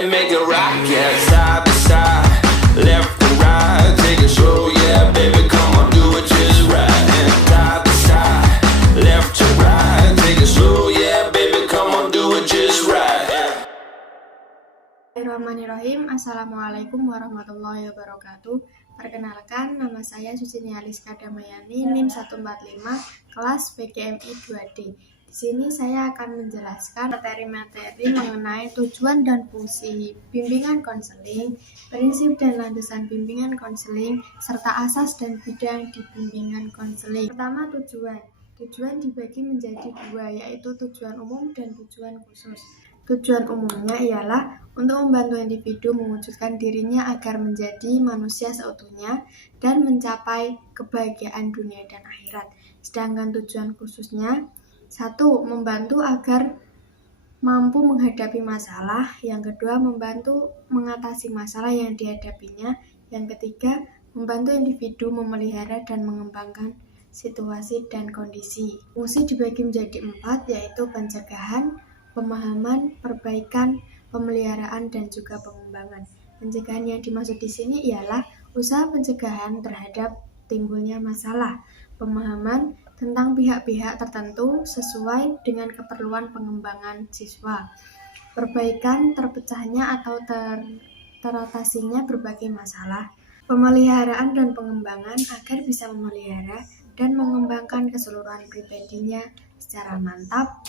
and make it rock, yeah, side to side, left to right, take it slow, yeah, baby, come on, do it just right, and side to side, left to right, take it slow, yeah, baby, come on, do it just right. Bismillahirrahmanirrahim. Assalamualaikum warahmatullahi wabarakatuh. Perkenalkan, nama saya Susini Aliska Damayani, NIM 145, kelas PGMI 2D. Di sini saya akan menjelaskan materi-materi mengenai tujuan dan fungsi bimbingan konseling, prinsip dan landasan bimbingan konseling, serta asas dan bidang di bimbingan konseling. Pertama, tujuan. Tujuan dibagi menjadi dua, yaitu tujuan umum dan tujuan khusus. Tujuan umumnya ialah untuk membantu individu mewujudkan dirinya agar menjadi manusia seutuhnya dan mencapai kebahagiaan dunia dan akhirat. Sedangkan tujuan khususnya, 1. Membantu agar mampu menghadapi masalah. Yang kedua, membantu mengatasi masalah yang dihadapinya. Yang ketiga, membantu individu memelihara dan mengembangkan situasi dan kondisi. Fungsi dibagi menjadi 4, yaitu pencegahan, pemahaman, perbaikan, pemeliharaan, dan juga pengembangan. Pencegahan yang dimaksud di sini ialah usaha pencegahan terhadap timbulnya masalah, pemahaman tentang pihak-pihak tertentu sesuai dengan keperluan pengembangan siswa, perbaikan terpecahnya atau teratasinya berbagai masalah, pemeliharaan dan pengembangan agar bisa memelihara dan mengembangkan keseluruhan pribadinya secara mantap,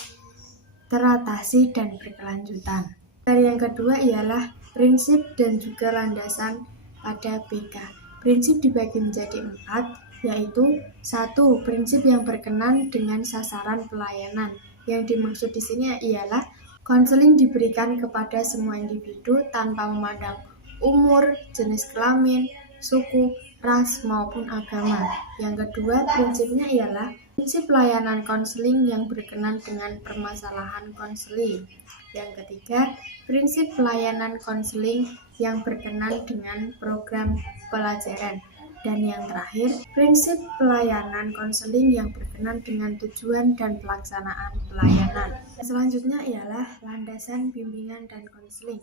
teratasi dan berkelanjutan. Dari yang kedua ialah prinsip dan juga landasan pada BK. Prinsip dibagi menjadi 4, yaitu 1. Prinsip yang berkenan dengan sasaran pelayanan. Yang dimaksud di sini ialah konseling diberikan kepada semua individu tanpa memandang umur, jenis kelamin, suku, ras maupun agama. Yang kedua, prinsipnya ialah prinsip layanan konseling yang berkenan dengan permasalahan konseling. Yang ketiga, prinsip pelayanan konseling yang berkenan dengan program pelajaran. Dan yang terakhir, prinsip pelayanan konseling yang berkenan dengan tujuan dan pelaksanaan pelayanan. Selanjutnya ialah landasan bimbingan dan konseling.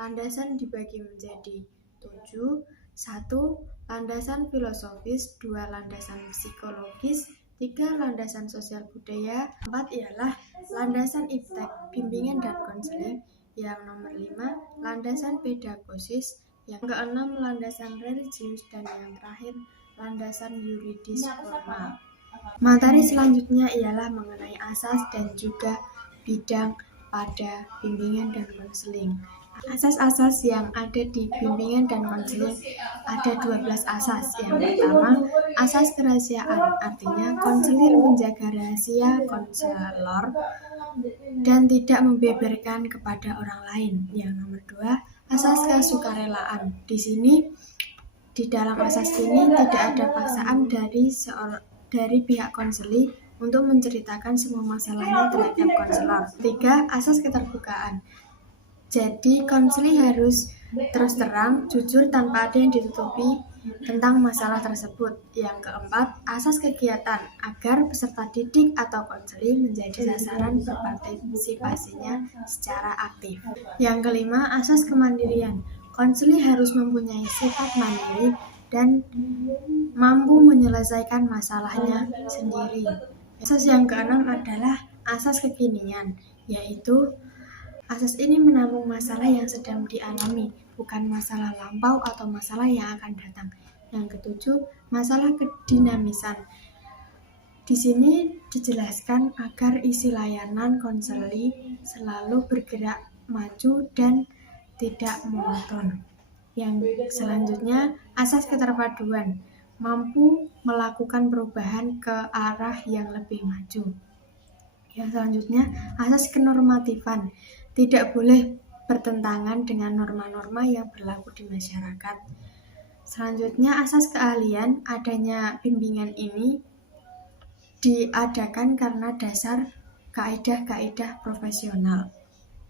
Landasan dibagi menjadi 7, 1. Landasan filosofis, 2. Landasan psikologis, 3. Landasan sosial budaya, 4. Ialah landasan iptek, bimbingan dan konseling. Yang nomor 5, landasan pedagosis. Yang keenam, landasan religius. Dan yang terakhir, landasan yuridis formal. Materi selanjutnya ialah mengenai asas dan juga bidang pada bimbingan dan konseling. Asas-asas yang ada di bimbingan dan konseling ada 12 asas. Yang pertama, asas kerahasiaan, artinya konselir menjaga rahasia konselor dan tidak membeberkan kepada orang lain. Yang nomor 2, asas kesukarelaan. Di sini, di dalam asas ini tidak ada paksaan dari pihak konseli untuk menceritakan semua masalahnya terhadap konselor. 3. Asas keterbukaan. Jadi, konseli harus terus terang, jujur, tanpa ada yang ditutupi tentang masalah tersebut. Yang keempat, asas kegiatan, agar peserta didik atau konseli menjadi sasaran berpartisipasinya secara aktif. Yang kelima, asas kemandirian. Konseli harus mempunyai sifat mandiri dan mampu menyelesaikan masalahnya sendiri. Asas yang keenam adalah asas kekinian, yaitu asas ini menampung masalah yang sedang dialami, bukan masalah lampau atau masalah yang akan datang. Yang ketujuh, masalah kedinamisan. Di sini dijelaskan agar isi layanan konseli selalu bergerak maju dan tidak monoton. Yang selanjutnya, asas keterpaduan, mampu melakukan perubahan ke arah yang lebih maju. Yang selanjutnya, asas kenormatifan, tidak boleh bertentangan dengan norma-norma yang berlaku di masyarakat. Selanjutnya, asas keahlian, adanya bimbingan ini diadakan karena dasar kaidah-kaidah profesional.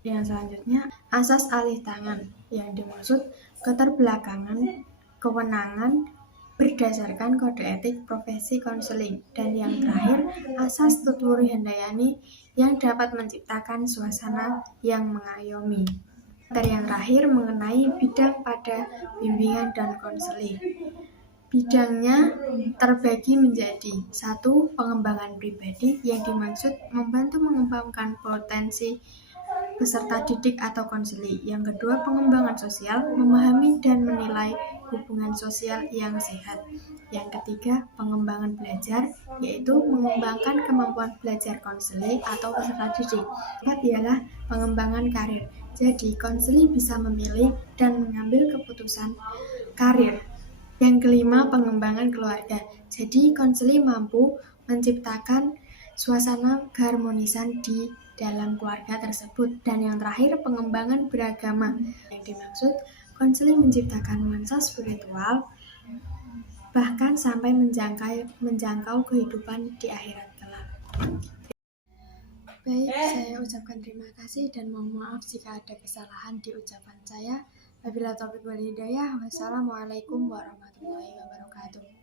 Yang selanjutnya, asas alih tangan, yang dimaksud keterbelakangan kewenangan berdasarkan kode etik profesi konseling. Dan yang terakhir, asas tuturi handayani yang dapat menciptakan suasana yang mengayomi. Materi yang terakhir mengenai bidang pada bimbingan dan konseling. Bidangnya terbagi menjadi 1. Pengembangan pribadi yang dimaksud membantu mengembangkan potensi peserta didik atau konseli. Yang kedua, pengembangan sosial, memahami dan menilai hubungan sosial yang sehat. Yang ketiga, pengembangan belajar, yaitu mengembangkan kemampuan belajar konseli atau peserta didik. Keempat ialah pengembangan karir. Jadi, konseli bisa memilih dan mengambil keputusan karir. Yang kelima, pengembangan keluarga. Jadi, konseli mampu menciptakan suasana keharmonisan di dalam keluarga tersebut. Dan yang terakhir, pengembangan beragama. Yang dimaksud, konseli menciptakan nuansa spiritual, bahkan sampai menjangkau kehidupan di akhirat kelak. Baik, saya ucapkan terima kasih dan mohon maaf jika ada kesalahan di ucapan saya. Wabillahi taufiq wal hidayah. Wassalamualaikum warahmatullahi wabarakatuh.